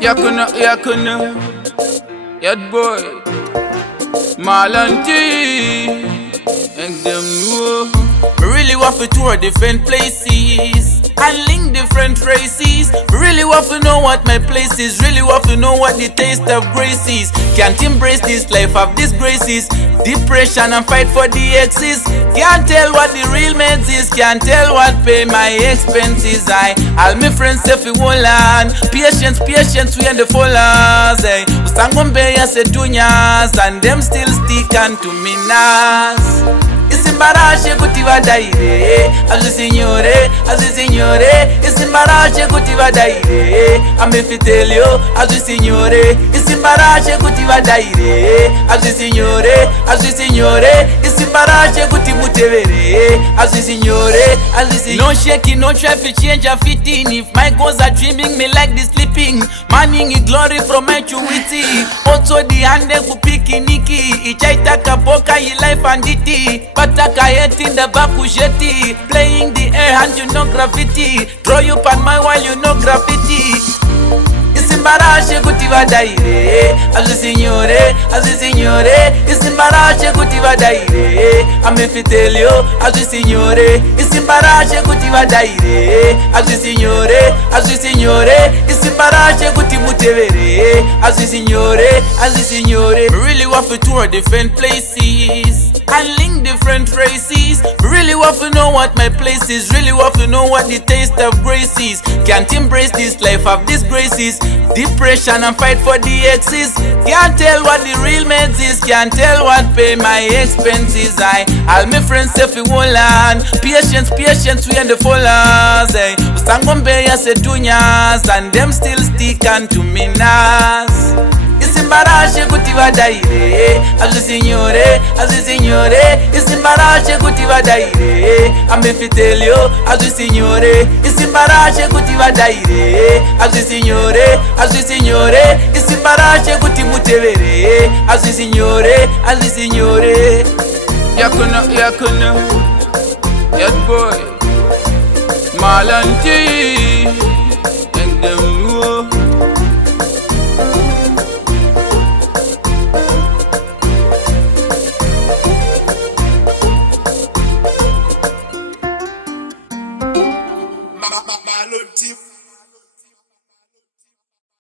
Yakuna, Yad boy, Malanti, and them know. Me really want to tour different places and link different races. Me really want to know what my place is. Really want to know what the taste of grace is. Can't embrace this life of disgraces, depression and fight for the exes. Can't tell what the real meds is. Can't tell what pay my expenses. All my friends say fi won't learn. Patience, we and the fallers. Usangombe ya se dunyas and them still stick on to me nas. Isimbarashe kutiva daire, azu signore, isimbarashe kutiva daire, amefitelio, azu signore, isimbarashe kutiva daire, azu signore, isimbarashe kutimutevere, azu signore. No shaking, no try to change a fitting. If my goals are dreaming me like the sleeping, manning it glory from my chuiti. Also the hande kupiki niki, ichaitaka boka yi life and iti. Pataka yet in the bakujeti, playing the air and you know graffiti. Draw you pan my while you know graffiti. Isimbarashe kutiva daire, azu signore, isimbarashe kutiva daire, amefitelio, azu signore, isimbarashe kutiva daire, azu signore, isimbarashe kutimutevere, azu signore. We really want to tour different places and link different races. We really want to know what my place is. Really want to know what the taste of grace is. Can't embrace this life of disgraces, depression and fight for the exes. Can't tell what the real meds is. Can't tell what pay my expenses. All my friends say fi won't learn. Patience, we and the fallers. Usangombe ya se dunyas and them still stick on to me nas. Isimbarashe kutiva daire, azu signore, isimbarashe kutiva daire, amefitelio, azu signore, isimbarashe kutiva daire, azu signore, isimbarashe kutimutevere, azu signore. Yakuna, Yad boy, Malanti.